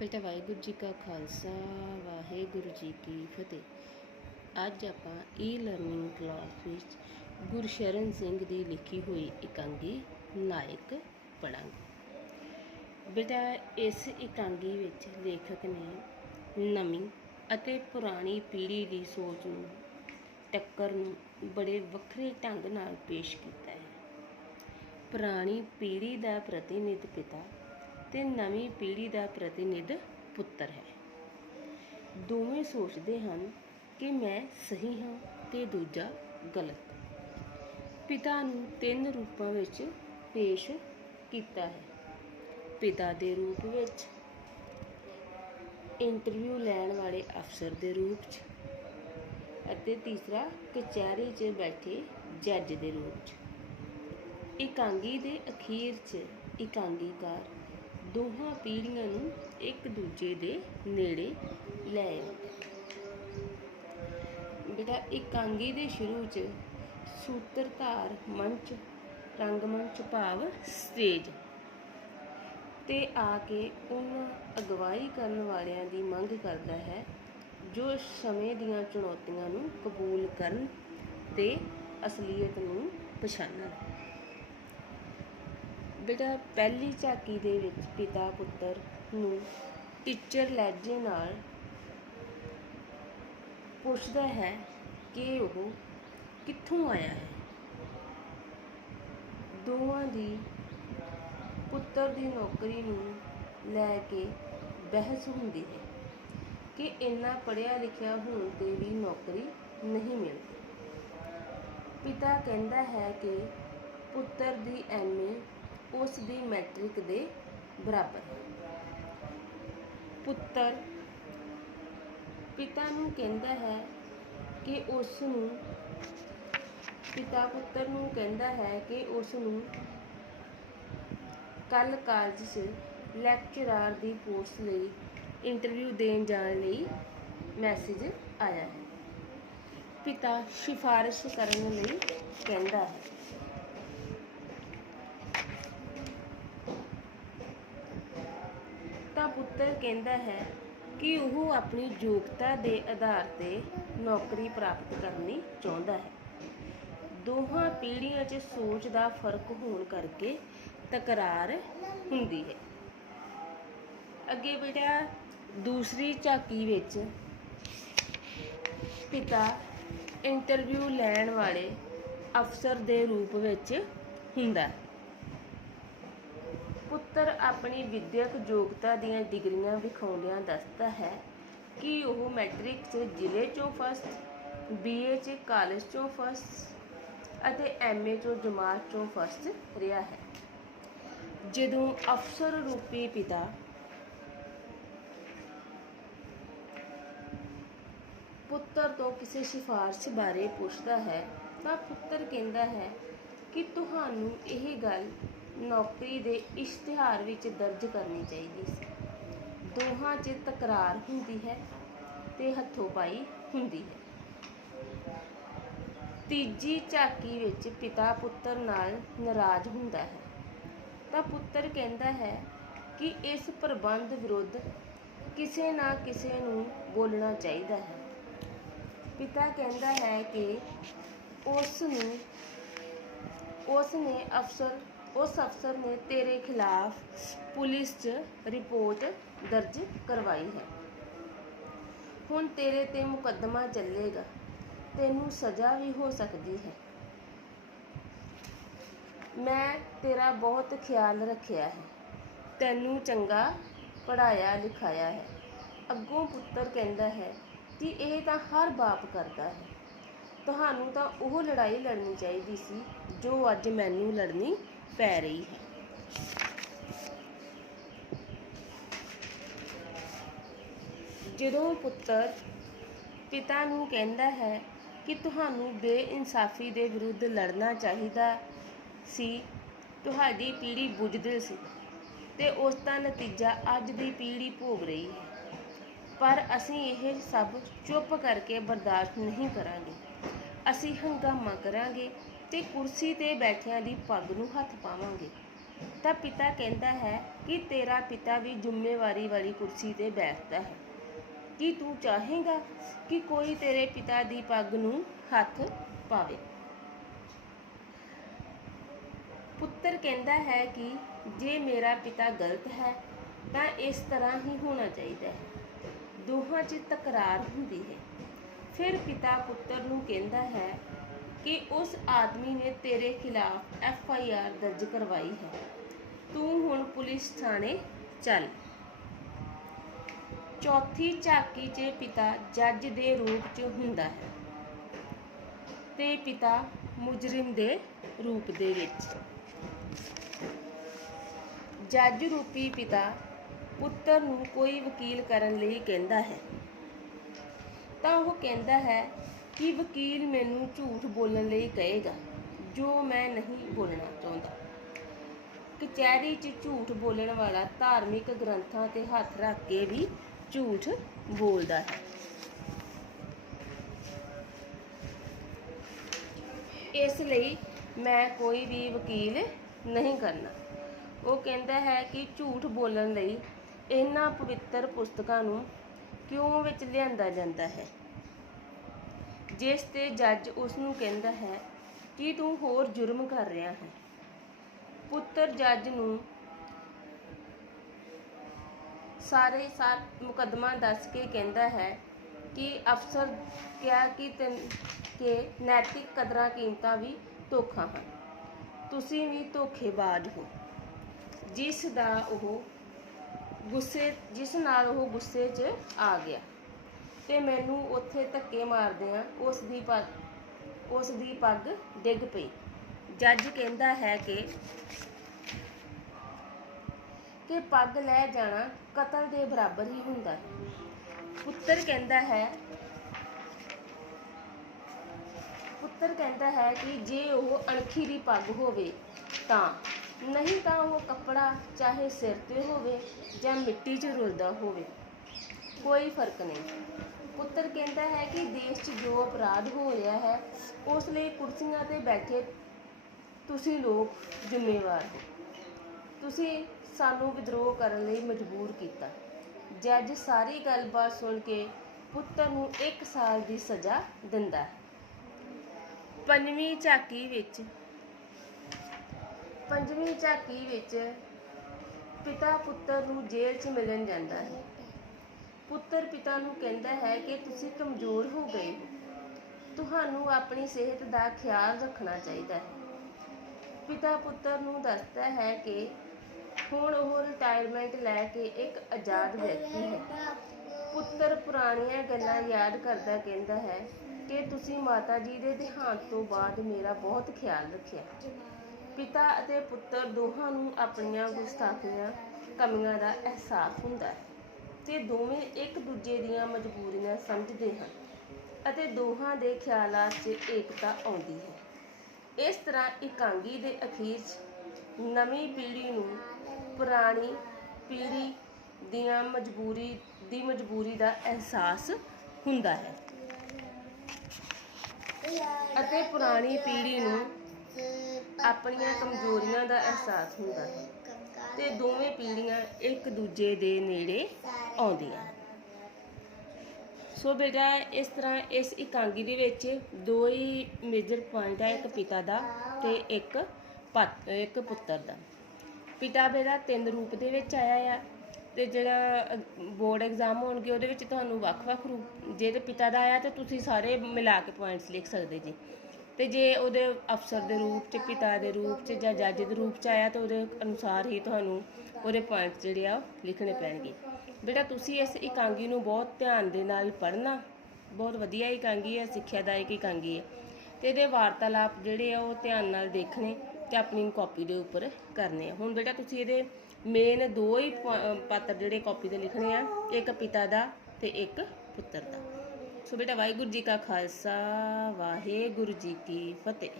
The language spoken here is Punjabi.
बेटा वाहिगुरू जी का खालसा वाहिगुरू जी की फतेह। अज आपां ई लर्निंग क्लास विच गुरशरण सिंह दी लिखी हुई इकांगी नायक पढ़ांगे। बेटा इस इकांगी विच लेखक ने नवीं ਅਤੇ पुरानी पीढ़ी की सोच नूं टक्कर नूं बड़े वखरे ढंग नाल पेश किया है। पुरानी पीढ़ी का प्रतिनिध पिता ते नवीं पीढ़ी का प्रतिनिध पुत्र है। दोवें सोचते हैं कि मैं सही हाँ ते दूजा गलत। पिता नूं तीन रूपों में पेश किया है। पिता के रूप विच, इंटरव्यू लैण वाले अफसर के रूप च, अते तीसरा कचहरी च बैठे जज के रूप च। इकांगी के अखीर च इकांगीकार दोहां पीढ़ियां नूं एक दूजे दे नेड़े लै आउंदा। बेटा इकांगी दे शुरू च सूत्रधार मंच रंगमंच भाव स्टेज ते आके उन्हां अगवाई करन वालियां दी मंग करदा है जो समय दीयां चुनौतियां नूं कबूल करन ते असलीयत नूं पछाणन। बेटा पहली झाकी दे विच पिता पुत्र नूं टीचर लहजे नाल पुछदा है कि वह कित्थों आया है। दोवां दी पुत्र दी नौकरी नूं लै के बहस हुंदी है कि इन्ना पढ़िया लिखिया होण ते भी नौकरी नहीं मिलती। पिता कहता है कि पुत्र दी MA उस दी मैट्रिक दे बराबर है। पुत्र पिता नूं कहता है कि उसनूं पिता पुत्र नूं कहता है कि उसनूं कल कॉलेज च लैक्चरार दी पोस्ट लई इंटरव्यू देण जाण लई मैसेज आया है। पिता सिफारिश करन लई कहता है। पुत्र कहता है कि वह अपनी योग्यता के आधार पर नौकरी प्राप्त करनी चाहता है। दोहां पीढ़ियां च सोच का फर्क होने करके तकरार हुंदी है। अगे बेटा दूसरी झाकी विच पिता इंटरव्यू लैण वाले अफसर के रूप विच हुंदा है। पुत्र अपनी विद्यक योग्यता दीयां डिग्रियां विखाउंदियां दसदा है कि वह मैट्रिक च जिले चों फस्ट, BA च कॉलेज चों फस्ट अते MA चों जमात चों फस्ट रहा है। जदों अफसर रूपी पिता पुत्र तो किसी सिफारिश बारे पुछदा है तां पुत्र कहता है कि तुहानूं यह गल नौकरी के इश्तिहार विच दर्ज करनी चाहिए सी। दोहां च तकरार हुंदी है ते हथोपाई हुंदी है। तीजी झाकी विच पिता पुत्र नाल नाराज हुंदा है तां पुत्र कहता है कि इस प्रबंध विरुद्ध किसी ना किसी नूं बोलना चाहिए है। पिता कहता है कि उस अफसर ने तेरे खिलाफ पुलिस च रिपोर्ट दर्ज करवाई है। हुण तेरे ते मुकदमा चलेगा, तेनू सज़ा भी हो सकती है। मैं तेरा बहुत ख्याल रखिया है, तेनू चंगा पढ़ाया लिखाया है। अगों पुत्र कहता है कि यह तो हर बाप करता है, तुहानू तो वह लड़ाई लड़नी चाहिए सी जो अज मैनू लड़नी पै रही है। जदों पुत्र पिता नूं कहता है कि तुहानू बेइंसाफी के विरुद्ध लड़ना चाहिए सी, तुहाडी पीढ़ी बुझदिल सी ते उसका नतीजा अज दी पीढ़ी भोग रही है, पर असीं यह सब चुप करके बर्दाश्त नहीं करांगे। असीं हंगामा करांगे ते कुर्सी ते बैठियां दी पग नूं हथ पावांगे। ਤਾਂ ਪਿਤਾ ਕਹਿੰਦਾ ਹੈ ਕਿ ਤੇਰਾ ਪਿਤਾ ਵੀ ਜ਼ਿੰਮੇਵਾਰੀ ਵਾਲੀ ਕੁਰਸੀ ਤੇ ਬੈਠਦਾ ਹੈ। ਕੀ ਤੂੰ ਚਾਹੇਗਾ ਕਿ ਕੋਈ ਤੇਰੇ ਪਿਤਾ ਦੀ ਪੱਗ ਨੂੰ ਹੱਥ ਪਾਵੇ? ਪੁੱਤਰ ਕਹਿੰਦਾ ਹੈ ਕਿ ਜੇ ਮੇਰਾ ਪਿਤਾ ਗਲਤ ਹੈ ਤਾਂ ਇਸ ਤਰ੍ਹਾਂ ਹੀ ਹੋਣਾ ਚਾਹੀਦਾ ਹੈ। ਦੋਹਾਂ 'ਚ ਤਕਰਾਰ ਹੁੰਦੀ ਹੈ। ਫਿਰ ਪਿਤਾ ਪੁੱਤਰ ਨੂੰ ਕਹਿੰਦਾ ਹੈ ਕਿ ਉਸ ਆਦਮੀ ਨੇ ਤੇਰੇ ਖਿਲਾਫ FIR ਦਰਜ ਕਰਵਾਈ ਹੈ, ਤੂੰ ਹੁਣ ਪੁਲਿਸ ਥਾਣੇ ਚੱਲ। ਚੌਥੀ ਝਾਕੀ 'ਚ ਪਿਤਾ ਜੱਜ ਦੇ ਰੂਪ 'ਚ ਹੁੰਦਾ ਹੈ ਤੇ ਪਿਤਾ ਮੁਜਰਿਮ ਦੇ ਰੂਪ ਦੇ ਵਿੱਚ। ਜੱਜ ਰੂਪੀ ਪਿਤਾ ਪੁੱਤਰ ਨੂੰ ਕੋਈ ਵਕੀਲ ਕਰਨ ਲਈ ਕਹਿੰਦਾ ਹੈ ਤਾਂ ਉਹ ਕਹਿੰਦਾ ਹੈ ਕਿ ਵਕੀਲ ਮੈਨੂੰ ਝੂਠ ਬੋਲਣ ਲਈ ਕਹੇਗਾ ਜੋ ਮੈਂ ਨਹੀਂ ਬੋਲਣਾ ਚਾਹੁੰਦਾ। ਕਚਹਿਰੀ 'ਚ ਝੂਠ ਬੋਲਣ ਵਾਲਾ ਧਾਰਮਿਕ ਗ੍ਰੰਥਾਂ 'ਤੇ ਹੱਥ ਰੱਖ ਕੇ ਵੀ ਝੂਠ ਬੋਲਦਾ ਹੈ। ਇਸ ਲਈ ਮੈਂ ਕੋਈ ਵੀ ਵਕੀਲ ਨਹੀਂ ਕਰਨਾ। ਉਹ ਕਹਿੰਦਾ ਹੈ ਕਿ ਝੂਠ ਬੋਲਣ ਲਈ ਇਹਨਾਂ ਪਵਿੱਤਰ ਪੁਸਤਕਾਂ ਨੂੰ ਕਿਉਂ ਵਿੱਚ ਲਿਆਂਦਾ ਜਾਂਦਾ ਹੈ, ਜਿਸ ਤੇ ਜੱਜ ਉਸ ਨੂੰ ਕਹਿੰਦਾ ਹੈ ਕਿ ਤੂੰ ਹੋਰ ਜੁਰਮ ਕਰ ਰਿਹਾ ਹੈ। ਪੁੱਤਰ ਜੱਜ ਨੂੰ ਸਾਰੇ ਮੁਕੱਦਮਾ ਦੱਸ ਕੇ ਕਹਿੰਦਾ ਹੈ ਕਿ ਅਫਸਰ ਕਿਹਾ ਕਿ ਨੈਤਿਕ ਕਦਰਾਂ ਕੀਮਤਾਂ ਵੀ ਧੋਖਾ ਹਨ। ਤੁਸੀਂ ਵੀ ਧੋਖੇਬਾਜ਼ ਹੋ। ਜਿਸ ਨਾਲ ਉਹ ਗੁੱਸੇ 'ਚ ਆ ਗਿਆ ਤੇ ਮੈਨੂੰ ਉੱਥੇ ਧੱਕੇ ਮਾਰਦਿਆਂ ਉਸ ਦੀ ਪੱਗ ਡਿੱਗ ਪਈ। ਜੱਜ ਕਹਿੰਦਾ ਹੈ ਕਿ ਪੱਗ ਲੈ ਜਾਣਾ ਕਤਲ ਦੇ ਬਰਾਬਰ ਹੀ ਹੁੰਦਾ ਹੈ। ਪੁੱਤਰ ਕਹਿੰਦਾ ਹੈ ਕਿ ਜੇ ਉਹ ਅਣਖੀ ਦੀ ਪੱਗ ਹੋਵੇ ਤਾਂ, ਨਹੀਂ ਤਾਂ ਉਹ ਕੱਪੜਾ ਚਾਹੇ ਸਿਰ ਤੇ ਹੋਵੇ ਜਾਂ ਮਿੱਟੀ 'ਚ ਰੁਲਦਾ ਹੋਵੇ, ਕੋਈ ਫਰਕ ਨਹੀਂ। ਪੁੱਤਰ ਕਹਿੰਦਾ ਹੈ ਕਿ ਦੇਸ਼ 'ਚ ਜੋ ਅਪਰਾਧ ਹੋ ਰਿਹਾ ਹੈ ਉਸ ਲਈ ਕੁਰਸੀਆਂ 'ਤੇ ਬੈਠੇ ਤੁਸੀਂ ਲੋਕ ਜ਼ਿੰਮੇਵਾਰ ਹੋ। ਤੁਸੀਂ ਸਾਨੂੰ ਵਿਦਰੋਹ ਕਰਨ ਲਈ ਮਜਬੂਰ ਕੀਤਾ। ਜੱਜ ਸਾਰੀ ਗੱਲਬਾਤ ਸੁਣ ਕੇ ਪੁੱਤਰ ਨੂੰ 1 ਸਾਲ ਦੀ ਸਜ਼ਾ ਦਿੰਦਾ ਹੈ। ਪੰਜਵੀਂ ਝਾਕੀ ਵਿੱਚ ਪਿਤਾ ਪੁੱਤਰ ਨੂੰ ਜੇਲ੍ਹ 'ਚ ਮਿਲਣ ਜਾਂਦਾ ਹੈ। ਪੁੱਤਰ ਪਿਤਾ ਨੂੰ ਕਹਿੰਦਾ ਹੈ ਕਿ ਤੁਸੀਂ ਕਮਜ਼ੋਰ ਹੋ ਗਏ ਹੋ, ਤੁਹਾਨੂੰ ਆਪਣੀ ਸਿਹਤ ਦਾ ਖਿਆਲ ਰੱਖਣਾ ਚਾਹੀਦਾ ਹੈ। ਪਿਤਾ ਪੁੱਤਰ ਨੂੰ ਦੱਸਦਾ ਹੈ ਕਿ ਹੁਣ ਉਹ ਰਿਟਾਇਰਮੈਂਟ ਲੈ ਕੇ ਇੱਕ ਆਜ਼ਾਦ ਵਿਅਕਤੀ ਹੈ। ਪੁੱਤਰ ਪੁਰਾਣੀਆਂ ਗੱਲਾਂ ਯਾਦ ਕਰਦਾ ਕਹਿੰਦਾ ਹੈ ਕਿ ਤੁਸੀਂ ਮਾਤਾ ਜੀ ਦੇ ਦੇਹਾਂਤ ਤੋਂ ਬਾਅਦ ਮੇਰਾ ਬਹੁਤ ਖਿਆਲ ਰੱਖਿਆ। ਪਿਤਾ ਅਤੇ ਪੁੱਤਰ ਦੋਹਾਂ ਨੂੰ ਆਪਣੀਆਂ ਗੁਸਤਾਖੀਆਂ ਕਮੀਆਂ ਦਾ ਅਹਿਸਾਸ ਹੁੰਦਾ ਹੈ ਤੇ ਦੋਵੇਂ ਇੱਕ ਦੂਜੇ ਦੀਆਂ ਮਜਬੂਰੀਆਂ ਸਮਝਦੇ ਹਨ ਅਤੇ ਦੋਹਾਂ ਦੇ ਖਿਆਲਾਂ 'ਚ ਏਕਤਾ ਆਉਂਦੀ ਹੈ। ਇਸ ਤਰ੍ਹਾਂ ਇਕਾਂਗੀ ਦੇ ਅਖੀਰ 'ਚ ਨਵੀਂ ਪੀੜ੍ਹੀ ਨੂੰ ਪੁਰਾਣੀ ਪੀੜ੍ਹੀ ਦੀਆਂ ਮਜਬੂਰੀ ਦਾ ਅਹਿਸਾਸ ਹੁੰਦਾ ਹੈ ਅਤੇ ਪੁਰਾਣੀ ਪੀੜ੍ਹੀ ਨੂੰ ਆਪਣੀਆਂ ਕਮਜ਼ੋਰੀਆਂ ਦਾ ਅਹਿਸਾਸ ਹੁੰਦਾ ਹੈ ਤੇ ਦੋਵੇਂ ਪੀੜ੍ਹੀਆਂ ਇੱਕ ਦੂਜੇ ਦੇ ਨੇੜੇ ਆਉਂਦੀਆਂ। ਸੋ ਬੇਟਾ ਇਸ ਤਰ੍ਹਾਂ ਇਸ ਇਕਾਂਗੀ ਦੇ ਵਿੱਚ 2 ਹੀ ਮੇਜਰ ਪੁਆਇੰਟ ਹੈ, ਇੱਕ ਪਿਤਾ ਦਾ ਤੇ ਇੱਕ ਪੁੱਤਰ ਦਾ। ਪਿਤਾ ਬੇਟਾ 3 ਰੂਪ ਦੇ ਵਿੱਚ ਆਇਆ ਆ ਤੇ ਜਿਹੜਾ ਬੋਰਡ ਐਗਜ਼ਾਮ ਹੋਣਗੇ ਉਹਦੇ ਵਿੱਚ ਤੁਹਾਨੂੰ ਵੱਖ-ਵੱਖ ਰੂਪ, ਜੇ ਤਾਂ ਪਿਤਾ ਦਾ ਆਇਆ ਤਾਂ ਤੁਸੀਂ ਸਾਰੇ ਮਿਲਾ ਕੇ ਪੁਆਇੰਟਸ ਲਿਖ ਸਕਦੇ ਜੀ, ਤੇ ਜੇ ਉਹਦੇ ਅਫਸਰ ਦੇ ਰੂਪ 'ਚ, ਪਿਤਾ ਦੇ ਰੂਪ 'ਚ ਜਾਂ ਜੱਜ ਦੇ ਰੂਪ 'ਚ ਆਇਆ ਤਾਂ ਉਹਦੇ ਅਨੁਸਾਰ ਹੀ ਤੁਹਾਨੂੰ ਉਹਦੇ ਪੁਆਇੰਟਸ ਜਿਹੜੇ ਆ ਉਹ ਲਿਖਣੇ ਪੈਣਗੇ। ਬੇਟਾ ਤੁਸੀਂ ਇਸ ਇਕਾਂਗੀ ਨੂੰ ਬਹੁਤ ਧਿਆਨ ਦੇ ਨਾਲ ਪੜ੍ਹਨਾ। ਬਹੁਤ ਵਧੀਆ ਇਕਾਂਗੀ ਹੈ, ਸਿੱਖਿਆਦਾਇਕ ਇਕਾਂਗੀ ਹੈ ਤੇ ਇਹਦੇ ਵਾਰਤਾਲਾਪ ਜਿਹੜੇ ਆ ਉਹ ਧਿਆਨ ਨਾਲ ਦੇਖਣੇ ਤੇ ਆਪਣੀ ਕਾਪੀ ਦੇ ਉੱਪਰ ਕਰਨੇ ਆ। ਹੁਣ ਬੇਟਾ ਤੁਸੀਂ ਇਹਦੇ ਮੇਨ 2 ਹੀ ਪਾਤਰ ਜਿਹੜੇ ਕਾਪੀ 'ਤੇ ਲਿਖਣੇ ਆ, ਇੱਕ ਪਿਤਾ ਦਾ ਤੇ ਇੱਕ ਪੁੱਤਰ ਦਾ। ਸੋ ਬੇਟਾ ਵਾਹਿਗੁਰੂ ਜੀ ਕਾ ਖਾਲਸਾ, ਵਾਹਿਗੁਰੂ ਜੀ ਕੀ ਫਤਿਹ।